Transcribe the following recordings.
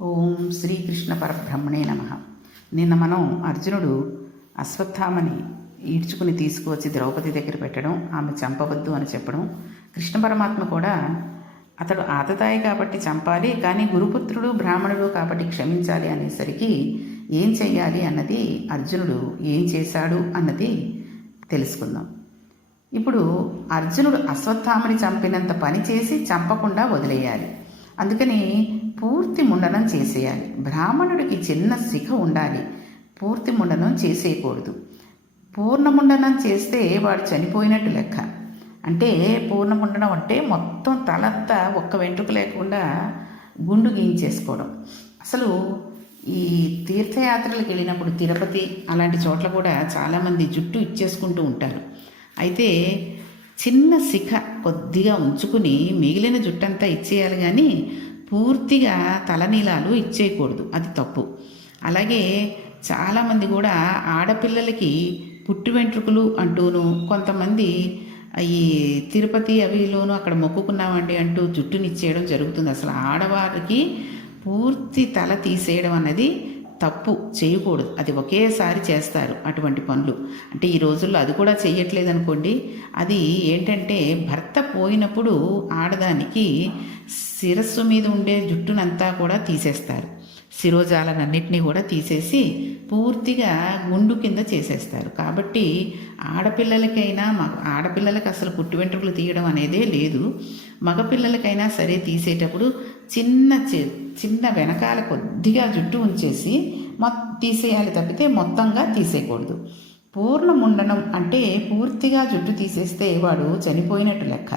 ఓం శ్రీకృష్ణ పరబ్రహ్మణే నమ. నిన్న మనం అర్జునుడు అశ్వత్థామని ఈడ్చుకుని తీసుకువచ్చి ద్రౌపది దగ్గర పెట్టడం ఆమె చంపవద్దు అని చెప్పడం కృష్ణ పరమాత్మ కూడా అతడు ఆతతాయి కాబట్టి చంపాలి కానీ గురుపుత్రుడు బ్రాహ్మణుడు కాబట్టి క్షమించాలి అనేసరికి ఏం చెయ్యాలి అన్నది అర్జునుడు ఏం చేశాడు అన్నది తెలుసుకుందాం. ఇప్పుడు అర్జునుడు అశ్వత్థామని చంపినంత పని చేసి చంపకుండా వదిలేయాలి. అందుకని పూర్తి ముండనం చేసేయాలి. బ్రాహ్మణుడికి చిన్న శిఖ ఉండాలి. పూర్తి ముండనం చేసేయకూడదు. పూర్ణముండనం చేస్తే వాడు చనిపోయినట్టు లెక్క. అంటే పూర్ణముండనం అంటే మొత్తం తలంతా ఒక్క వెంట్రుక లేకుండా గుండు గీయించేసుకోవడం. అసలు ఈ తీర్థయాత్రలకు వెళ్ళినప్పుడు తిరుపతి అలాంటి చోట్ల కూడా చాలామంది జుట్టు ఇచ్చేసుకుంటూ ఉంటారు. అయితే చిన్న శిఖ కొద్దిగా ఉంచుకుని మిగిలిన జుట్టంతా ఇచ్చేయాలి కానీ పూర్తిగా తలనీలాలు ఇచ్చేయకూడదు. అది తప్పు. అలాగే చాలామంది కూడా ఆడపిల్లలకి పుట్టి వెంట్రుకలు అంటూను కొంతమంది ఈ తిరుపతి అవిలోను అక్కడ మొక్కుకున్నామండి అంటూ జుట్టునిచ్చేయడం జరుగుతుంది. అసలు ఆడవారికి పూర్తి తల తీసేయడం అన్నది తప్పు చేయకూడదు. అది ఒకేసారి చేస్తారు అటువంటి పనులు. అంటే ఈ రోజుల్లో అది కూడా చేయట్లేదు అనుకోండి అది ఏంటంటే భర్త పోయినప్పుడు ఆడదానికి శిరస్సు మీద ఉండే జుట్టునంతా కూడా తీసేస్తారు. శిరోజాలనన్నింటినీ కూడా తీసేసి పూర్తిగా గుండు కింద చేసేస్తారు. కాబట్టి ఆడపిల్లలకైనా మగ ఆడపిల్లలకి అసలు పుట్టి వెంట్రుకలు తీయడం అనేదే లేదు. మగపిల్లలకైనా సరే తీసేటప్పుడు చిన్న చిన్న వెనకాల కొద్దిగా జుట్టు ఉంచేసి మొత్తం తీసేయాలి తప్పితే మొత్తంగా తీసేయకూడదు. పూర్ణ ముండనం అంటే పూర్తిగా జుట్టు తీసేస్తే వాడు చనిపోయినట్టు లెక్క.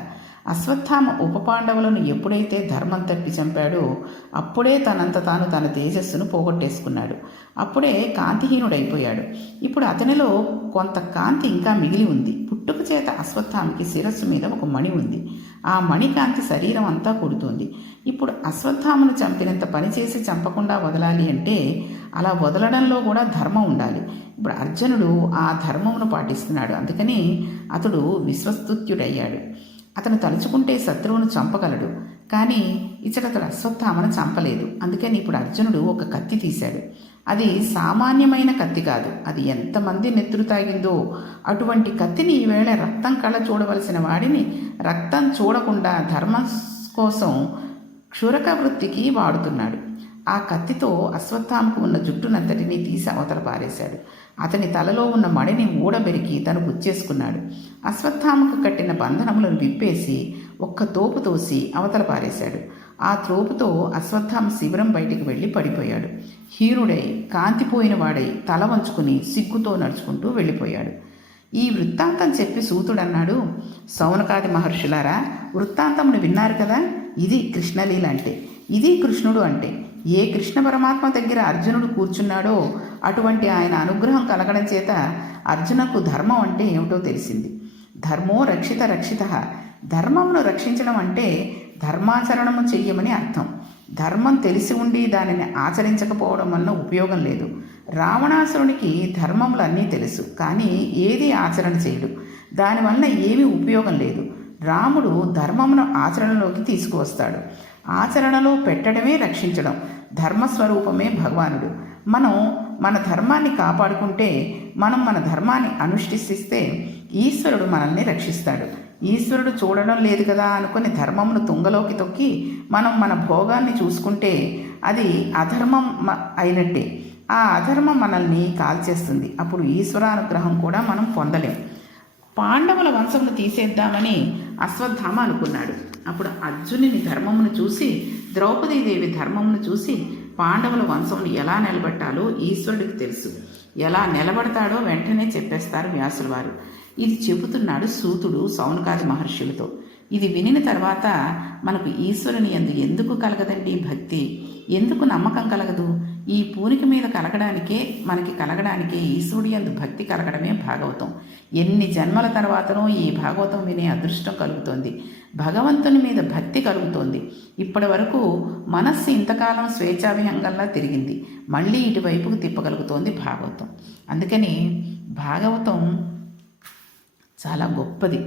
అశ్వత్థామ ఉపపాండవులను ఎప్పుడైతే ధర్మం తప్పి చంపాడో అప్పుడే తనంత తాను తన తేజస్సును పోగొట్టేసుకున్నాడు. అప్పుడే కాంతిహీనుడైపోయాడు. ఇప్పుడు అతనిలో కొంత కాంతి ఇంకా మిగిలి ఉంది. పుట్టుక చేత అశ్వత్థామకి శిరస్సు మీద ఒక మణి ఉంది. ఆ మణికాంతి శరీరం అంతా కొడుతుంది. ఇప్పుడు అశ్వత్థామను చంపినంత పని చేసి చంపకుండా వదలాలి అంటే అలా వదలడంలో కూడా ధర్మం ఉండాలి. ఇప్పుడు అర్జునుడు ఆ ధర్మమును పాటిస్తున్నాడు. అందుకని అతడు విశ్వస్తుత్యుడయ్యాడు. అతను తలుచుకుంటే శత్రువును చంపగలడు. కానీ ఇచ్చటతడు అశ్వత్థామను చంపలేదు. అందుకని ఇప్పుడు అర్జునుడు ఒక కత్తి తీశాడు. అది సామాన్యమైన కత్తి కాదు. అది ఎంతమంది నెత్తురు తాగిందో. అటువంటి కత్తిని ఈవేళ రక్తం కళ్ళ చూడవలసిన వాడిని రక్తం చూడకుండా ధర్మం కోసం క్షురక వృత్తికి వాడుతున్నాడు. ఆ కత్తితో అశ్వత్థామకు ఉన్న జుట్టునంతటినీ తీసి అవతల పారేశాడు. అతని తలలో ఉన్న మడిని ఊడబెరికి తను గుచ్చేసుకున్నాడు. అశ్వత్థామకు కట్టిన బంధనములను విప్పేసి ఒక్క తోపు తోసి అవతల పారేశాడు. ఆ త్రోపుతో అశ్వత్థామ శిబిరం బయటికి వెళ్ళి పడిపోయాడు. హీరుడై కాంతిపోయిన వాడై తల వంచుకుని సిగ్గుతో నడుచుకుంటూ వెళ్ళిపోయాడు. ఈ వృత్తాంతం చెప్పి సూతుడన్నాడు సౌనకాది మహర్షులారా వృత్తాంతమును విన్నారు కదా? ఇది కృష్ణలీల అంటే. ఇది కృష్ణుడు అంటే. ఏ కృష్ణ పరమాత్మ దగ్గర అర్జునుడు కూర్చున్నాడో అటువంటి ఆయన అనుగ్రహం కలగడం చేత అర్జునకు ధర్మం అంటే ఏమిటో తెలిసింది. ధర్మో రక్షిత రక్షిత. ధర్మమును రక్షించడం అంటే ధర్మాచరణము చెయ్యమని అర్థం. ధర్మం తెలిసి ఉండి దానిని ఆచరించకపోవడం వలన ఉపయోగం లేదు. రావణాసురునికి ధర్మములన్నీ తెలుసు కానీ ఏది ఆచరణ చేయడు. దానివల్ల ఏమీ ఉపయోగం లేదు. రాముడు ధర్మమును ఆచరణలోకి తీసుకువస్తాడు. ఆచరణలో పెట్టడమే రక్షించడం. ధర్మస్వరూపమే భగవానుడు. మనం మన ధర్మాన్ని కాపాడుకుంటే మనం మన ధర్మాన్ని అనుష్ఠిస్తే ఈశ్వరుడు మనల్ని రక్షిస్తాడు. ఈశ్వరుడు చూడడం లేదు కదా అనుకుని ధర్మమును తుంగలోకి తొక్కి మనం మన భోగాన్ని చూసుకుంటే అది అధర్మం అయినట్టే. ఆ అధర్మం మనల్ని కాల్చేస్తుంది. అప్పుడు ఈశ్వరానుగ్రహం కూడా మనం పొందలేం. పాండవుల వంశమును తీసేద్దామని అశ్వత్థామ అనుకున్నాడు. అప్పుడు అర్జునుని ధర్మమును చూసి ద్రౌపదీదేవి ధర్మమును చూసి పాండవుల వంశమును ఎలా నిలబెట్టాలో ఈశ్వరుడికి తెలుసు. ఎలా నిలబడతాడో వెంటనే చెప్పేస్తారు వ్యాసుల వారు. ఇది చెబుతున్నాడు సూతుడు సౌనకాది మహర్షులతో. ఇది వినిన తర్వాత మనకు ఈశ్వరుని ఎందు ఎందుకు కలగదండి భక్తి? ఎందుకు నమ్మకం కలగదు? ఈ పూనిక మీద కలగడానికే మనకి కలగడానికే ఈశ్వరుడి భక్తి కలగడమే భాగవతం. ఎన్ని జన్మల తర్వాతనో ఈ భాగవతం వినే అదృష్టం కలుగుతోంది. భగవంతుని మీద భక్తి కలుగుతోంది. ఇప్పటి వరకు మనస్సు ఇంతకాలం స్వేచ్ఛాభిహంగంలా తిరిగింది. మళ్ళీ ఇటువైపుకు తిప్పగలుగుతోంది భాగవతం. అందుకని భాగవతం చాలా గొప్పది.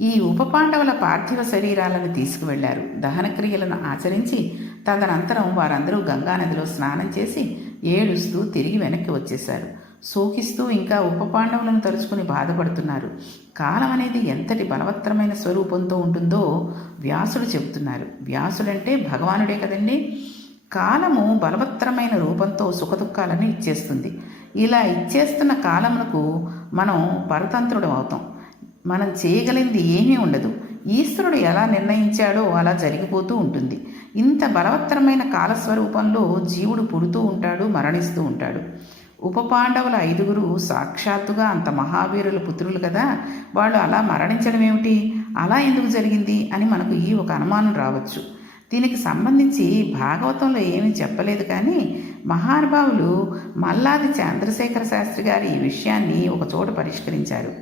ఈ ఉపపాండవుల పార్థివ శరీరాలను తీసుకువెళ్ళారు. దహనక్రియలను ఆచరించి తదనంతరం వారందరూ గంగానదిలో స్నానం చేసి ఏడుస్తూ తిరిగి వెనక్కి వచ్చేశారు. సోకిస్తూ ఇంకా ఉపపాండవులను తలుచుకుని బాధపడుతున్నారు. కాలం అనేది ఎంతటి బలవత్తరమైన స్వరూపంతో ఉంటుందో వ్యాసుడు చెబుతున్నారు. వ్యాసుడంటే భగవానుడే కదండి! కాలము బలవత్తరమైన రూపంతో సుఖదుఖాలను ఇచ్చేస్తుంది. ఇలా ఇచ్చేస్తున్న కాలమునకు మనం పరతంత్రుడు అవుతాం మనం చేయగలిగింది ఏమీ ఉండదు. ఈశ్వరుడు ఎలా నిర్ణయించాడో అలా జరిగిపోతూ ఉంటుంది. ఇంత బలవత్తరమైన కాలస్వరూపంలో జీవుడు పుడుతూ ఉంటాడు మరణిస్తూ ఉంటాడు. ఉప పాండవుల ఐదుగురు సాక్షాత్తుగా అంత మహావీరుల పుత్రులు కదా? వాళ్ళు అలా మరణించడం ఏమిటి? అలా ఎందుకు జరిగింది అని మనకు ఈ ఒక అనుమానం రావచ్చు. దీనికి సంబంధించి భాగవతంలో ఏమీ చెప్పలేదు కానీ మహానుభావులు మల్లాది చంద్రశేఖర శాస్త్రి గారి ఈ విషయాన్ని ఒక చోట పరిష్కరించారు.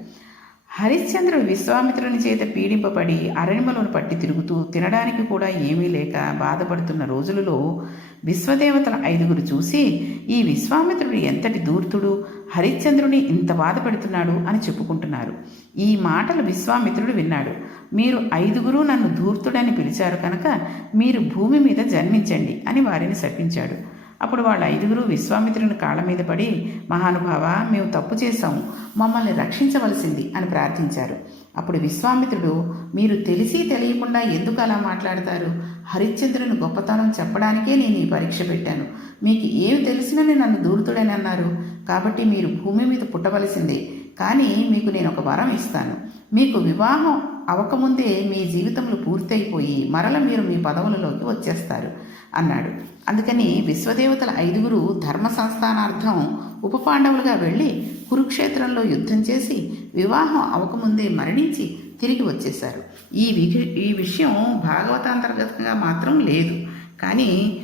హరిశ్చంద్రుడు విశ్వామిత్రుని చేత పీడింపబడి అరణ్యములను పట్టి తిరుగుతూ తినడానికి కూడా ఏమీ లేక బాధపడుతున్న రోజులలో విశ్వదేవతల ఐదుగురు చూసి ఈ విశ్వామిత్రుడు ఎంతటి దూర్తుడు హరిశ్చంద్రుని ఇంత బాధపడుతున్నాడు? అని చెప్పుకుంటున్నారు. ఈ మాటలు విశ్వామిత్రుడు విన్నాడు. మీరు ఐదుగురు నన్ను ధూర్తుడని పిలిచారు కనుక మీరు భూమి మీద జన్మించండి అని వారిని శపించాడు. అప్పుడు వాళ్ళ ఐదుగురు విశ్వామిత్రుని కాళ్ళ మీద పడి మహానుభావ మేము తప్పు చేశాము. మమ్మల్ని రక్షించవలసింది అని ప్రార్థించారు. అప్పుడు విశ్వామిత్రుడు మీరు తెలిసి తెలియకుండా ఎందుకు అలా మాట్లాడతారు? హరిశ్చంద్రుని గొప్పతనం చెప్పడానికే నేను ఈ పరీక్ష పెట్టాను. మీకు ఏమి తెలిసినని నన్ను దూరుతుడని అన్నారు. కాబట్టి మీరు భూమి మీద పుట్టవలసిందే. కానీ మీకు నేను ఒక వరం ఇస్తాను. మీకు వివాహం అవకముందే మీ జీవితంలో పూర్తయిపోయి మరల మీరు మీ పదవులలోకి వచ్చేస్తారు అన్నాడు. అందుకని విశ్వదేవతల ఐదుగురు ధర్మ సంస్థానార్థం ఉప పాండవులుగా వెళ్ళి కురుక్షేత్రంలో యుద్ధం చేసి వివాహం అవకముందే మరణించి తిరిగి వచ్చేశారు. ఈ విధి ఈ విషయం భాగవతాంతర్గతంగా మాత్రం లేదు. కానీ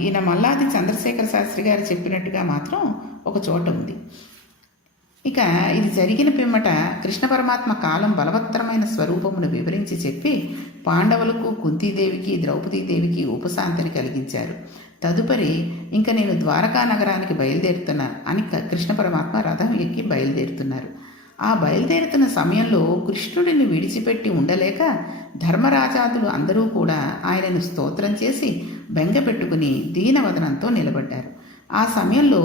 ఈయన మల్లాది చంద్రశేఖర శాస్త్రి గారు చెప్పినట్టుగా మాత్రం ఒక చోట ఉంది. ఇక ఇది జరిగిన పిమ్మట కృష్ణ పరమాత్మ కాలం బలవత్తరమైన స్వరూపమును వివరించి చెప్పి పాండవులకు కుంతీదేవికి ద్రౌపదీదేవికి ఉపశాంతిని కలిగించారు. తదుపరి ఇంకా నేను ద్వారకా నగరానికి బయలుదేరుతున్నా అని కృష్ణ పరమాత్మ రథం ఎక్కి బయలుదేరుతున్నారు. ఆ బయలుదేరుతున్న సమయంలో కృష్ణుడిని విడిచిపెట్టి ఉండలేక ధర్మరాజాదులు అందరూ కూడా ఆయనను స్తోత్రం చేసి బెంగపెట్టుకుని దీనవదనంతో నిలబడ్డారు. ఆ సమయంలో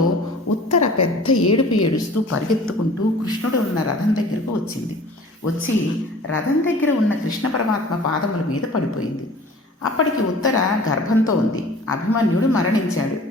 ఉత్తర పెద్ద ఏడుపు ఏడుస్తూ పరిగెత్తుకుంటూ కృష్ణుడు ఉన్న రథం దగ్గరకు వచ్చింది. వచ్చి రథం దగ్గర ఉన్న కృష్ణ పరమాత్మ పాదముల మీద పడిపోయింది. అప్పటికి ఉత్తర గర్భంతో ఉంది. అభిమన్యుడు మరణించాడు.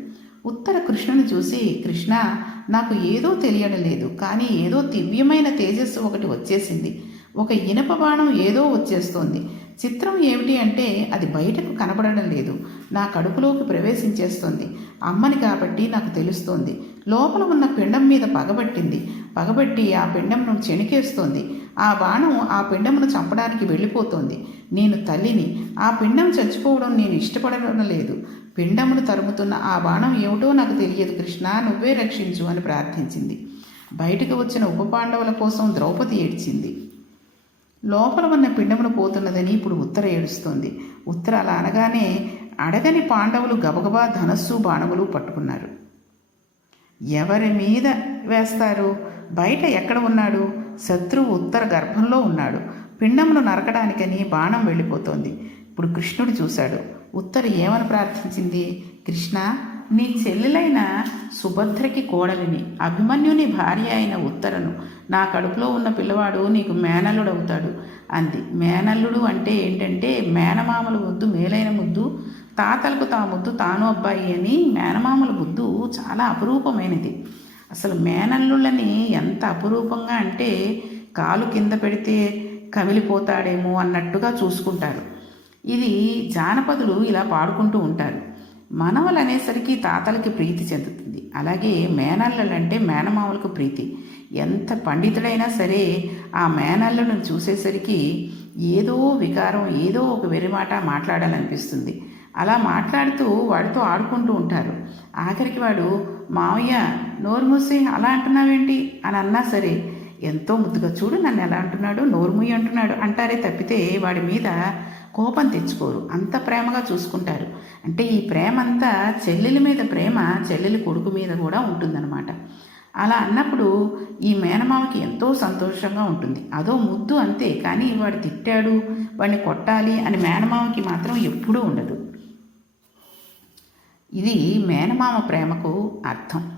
ఉత్తర కృష్ణుని చూసి కృష్ణ నాకు ఏదో తెలియడం లేదు. కానీ ఏదో దివ్యమైన తేజస్సు ఒకటి వచ్చేసింది. ఒక ఇనప బాణం ఏదో వచ్చేస్తోంది. చిత్రం ఏమిటి అంటే అది బయటకు కనబడడం లేదు. నా కడుపులోకి ప్రవేశించేస్తుంది. అమ్మని కాబట్టి నాకు తెలుస్తోంది. లోపల ఉన్న పిండం మీద పగబట్టింది పగబట్టి ఆ పిండంను చెణికేస్తోంది ఆ బాణం ఆ పిండమును చంపడానికి వెళ్ళిపోతోంది. నేను తల్లిని ఆ పిండం చచ్చిపోవడం నేను ఇష్టపడడం లేదు. పిండమును తరుముతున్న ఆ బాణం ఏమిటో నాకు తెలియదు కృష్ణ. నువ్వే రక్షించు అని ప్రార్థించింది. బయటకు వచ్చిన ఉప పాండవుల కోసం ద్రౌపది ఏడ్చింది. లోపల ఉన్న పిండమును పోతున్నదని ఇప్పుడు ఉత్తర ఏడుస్తోంది. ఉత్తర అలా అనగానే అడగని పాండవులు గబగబా ధనస్సు బాణములు పట్టుకున్నారు. ఎవరి మీద వేస్తారు? బయట ఎక్కడ ఉన్నాడు? శత్రువు ఉత్తర గర్భంలో ఉన్నాడు. పిండమును నరకడానికని బాణం వెళ్ళిపోతోంది. ఇప్పుడు కృష్ణుడు చూశాడు. ఉత్తర ఏమని ప్రార్థించింది? కృష్ణ నీ చెల్లెలైన సుభద్రకి కోడలిని అభిమన్యుని భార్య అయిన ఉత్తరను. నా కడుపులో ఉన్న పిల్లవాడు నీకు మేనల్లుడు అవుతాడు అంది. మేనల్లుడు అంటే ఏంటంటే మేనమామల ముద్దు మేలైన ముద్దు. తాతలకు తా ముద్దు తాను అబ్బాయి అని మేనమామల ముద్దు చాలా అపురూపమైనది. అసలు మేనల్లుళ్ళని ఎంత అపురూపంగా అంటే కాలు కింద పెడితే కమిలిపోతాడేమో అన్నట్టుగా చూసుకుంటారు. ఇది జానపదులు ఇలా పాడుకుంటూ ఉంటారు. మనవలు అనేసరికి తాతలకి ప్రీతి చెందుతుంది. అలాగే మేనల్లంటే మేనమామలకు ప్రీతి. ఎంత పండితుడైనా సరే ఆ మేనల్లను చూసేసరికి ఏదో వికారం ఏదో ఒక వెరిమాట మాట్లాడాలనిపిస్తుంది. అలా మాట్లాడుతూ వాడితో ఆడుకుంటూ ఉంటారు. ఆఖరికి వాడు మావయ్య నోరు మూసి అలా అంటున్నావేంటి? అని అన్నా సరే ఎంతో ముద్దుగా చూడు నన్ను ఎలా అంటున్నాడు నోరుముయ్యి అంటున్నాడు అంటారే తప్పితే వాడి మీద కోపం తెచ్చుకోరు. అంత ప్రేమగా చూసుకుంటారు. అంటే ఈ ప్రేమ అంతా చెల్లెలి మీద ప్రేమ చెల్లెలి కొడుకు మీద కూడా ఉంటుందన్నమాట. అలా అన్నప్పుడు ఈ మేనమామకి ఎంతో సంతోషంగా ఉంటుంది. అదో ముద్దు అంతే కానీ వాడు తిట్టాడు వాడిని కొట్టాలి అని మేనమామకి మాత్రం ఎప్పుడూ ఉండదు. ఇది మేనమామ ప్రేమకు అర్థం.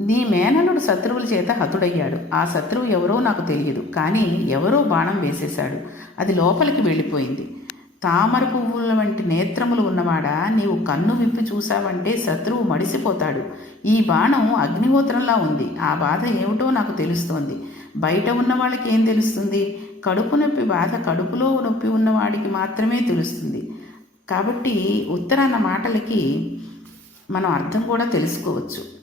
నీ మేనలుడు శత్రువుల చేత హతుడయ్యాడు. ఆ శత్రువు ఎవరో నాకు తెలియదు. కానీ ఎవరో బాణం వేసేశాడు. అది లోపలికి వెళ్ళిపోయింది. తామర పువ్వుల వంటి నేత్రములు ఉన్నవాడా? నీవు కన్ను విప్పి చూశావంటే శత్రువు మడిసిపోతాడు. ఈ బాణం అగ్నిహోత్రంలా ఉంది. ఆ బాధ ఏమిటో నాకు తెలుస్తోంది. బయట ఉన్న వాళ్ళకి ఏం తెలుస్తుంది? కడుపు నొప్పి బాధ కడుపులో నొప్పి ఉన్నవాడికి మాత్రమే తెలుస్తుంది. కాబట్టి ఉత్తరాన్న మాటలకి మనం అర్థం కూడా తెలుసుకోవచ్చు.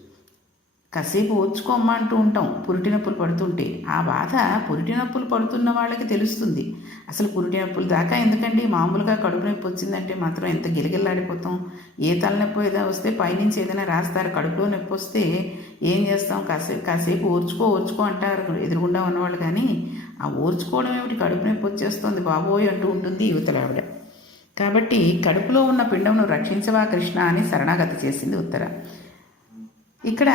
కాసేపు ఓర్చుకోమ్మా అంటూ ఉంటాం పురిటి నొప్పులు పడుతుంటే. ఆ బాధ పురిటి నొప్పులు పడుతున్న వాళ్ళకి తెలుస్తుంది. అసలు పురిటి నొప్పులు దాకా ఎందుకండి? మామూలుగా కడుపు నొప్పి వచ్చిందంటే మాత్రం ఎంత గిలగిల్లాడిపోతాం? ఏ తలనొప్పి ఏదో వస్తే పైనుంచి ఏదైనా రాస్తారు. కడుపులో నొప్పి వస్తే ఏం చేస్తాం? కాసేపు కాసేపు ఓర్చుకో ఓర్చుకో అంటారు ఎదురుగుండా ఉన్నవాళ్ళు కానీ ఆ ఓర్చుకోవడం ఏమిటి? కడుపు నొప్పి వచ్చేస్తుంది బాబోయ్ అంటూ ఉంటుంది యువతల ఆవిడ. కాబట్టి కడుపులో ఉన్న పిండమును రక్షించవా కృష్ణ అని శరణాగతి చేసింది ఉత్తర. ఇక్కడ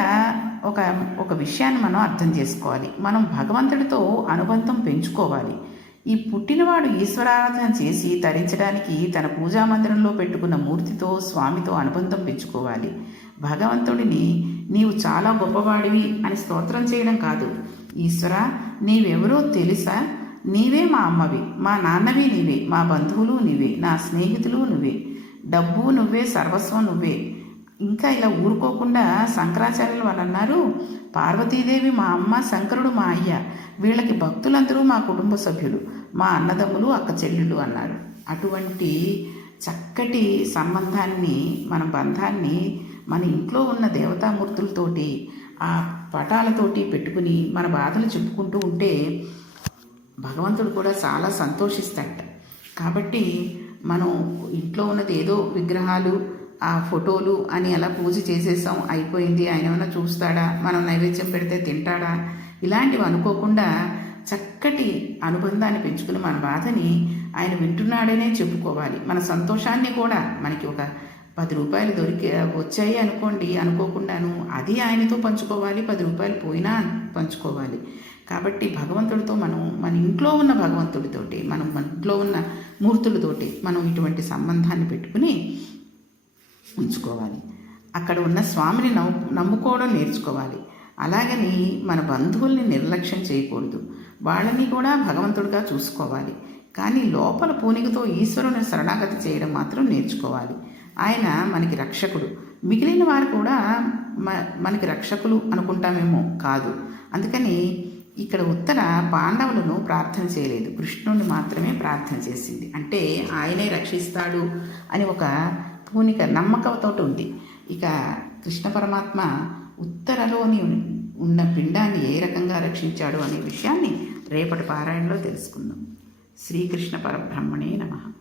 ఒక ఒక విషయాన్ని మనం అర్థం చేసుకోవాలి. మనం భగవంతుడితో అనుబంధం పెంచుకోవాలి. ఈ పుట్టినవాడు ఈశ్వరారాధన చేసి తరించడానికి తన పూజా మందిరంలో పెట్టుకున్న మూర్తితో స్వామితో అనుబంధం పెంచుకోవాలి. భగవంతుడిని నీవు చాలా గొప్పవాడివి అని స్తోత్రం చేయడం కాదు. ఈశ్వర నీవెవరో తెలుసా? నీవే మా అమ్మవి. మా నాన్నవి నీవే. మా బంధువులు నీవే. నా స్నేహితులు నువ్వే. డబ్బు నువ్వే సర్వస్వం నువ్వే. ఇంకా ఇలా ఊరుకోకుండా శంకరాచార్యులు వాళ్ళు అన్నారు పార్వతీదేవి మా అమ్మ శంకరుడు మా అయ్య వీళ్ళకి భక్తులందరూ మా కుటుంబ సభ్యులు మా అన్నదమ్ములు అక్క చెల్లెళ్ళు అన్నారు. అటువంటి చక్కటి సంబంధాన్ని మన బంధాన్ని మన ఇంట్లో ఉన్న దేవతామూర్తులతోటి ఆ పటాలతోటి పెట్టుకుని మన బాధలు చెప్పుకుంటూ ఉంటే భగవంతుడు కూడా చాలా సంతోషిస్తాడట. కాబట్టి మనం ఇంట్లో ఉన్నది ఏదో విగ్రహాలు ఆ ఫోటోలు అని అలా పూజ చేసేసాం. అయిపోయింది. ఆయన ఏమైనా చూస్తాడా? మనం నైవేద్యం పెడితే తింటాడా? ఇలాంటివి అనుకోకుండా చక్కటి అనుబంధాన్ని పెంచుకుని మన బాధని ఆయన వింటున్నాడనే చెప్పుకోవాలి. మన సంతోషాన్ని కూడా మనకి ఒక పది రూపాయలు దొరికి వచ్చాయి అనుకోండి. అనుకోకుండాను అది ఆయనతో పంచుకోవాలి. పది రూపాయలు పోయినా పంచుకోవాలి. కాబట్టి భగవంతుడితో మనం మన ఇంట్లో ఉన్న భగవంతుడితోటి మనం మన ఇంట్లో ఉన్న మూర్తులతోటి మనం ఇటువంటి సంబంధాన్ని పెట్టుకుని ఉంచుకోవాలి. అక్కడ ఉన్న స్వామిని నమ్ము నమ్ముకోవడం నేర్చుకోవాలి. అలాగని మన బంధువుల్ని నిర్లక్ష్యం చేయకూడదు. వాళ్ళని కూడా భగవంతుడిగా చూసుకోవాలి. కానీ లోపల పూనికతో ఈశ్వరుని శరణాగతి చేయడం మాత్రం నేర్చుకోవాలి. ఆయన మనకి రక్షకుడు. మిగిలిన వారు కూడా మ మనకి రక్షకులు అనుకుంటామేమో కాదు. అందుకని ఇక్కడ ఉత్తర పాండవులను ప్రార్థన చేయలేదు. కృష్ణుణ్ణి మాత్రమే ప్రార్థన చేసింది. అంటే ఆయనే రక్షిస్తాడు అని ఒక పూనిక నమ్మకంతో ఉంది. ఇక కృష్ణ పరమాత్మ ఉత్తరలోని ఉన్న పిండాన్ని ఏ రకంగా రక్షించాడు అనే విషయాన్ని రేపటి పారాయణలో తెలుసుకుందాం. శ్రీకృష్ణ పరబ్రహ్మణే నమ.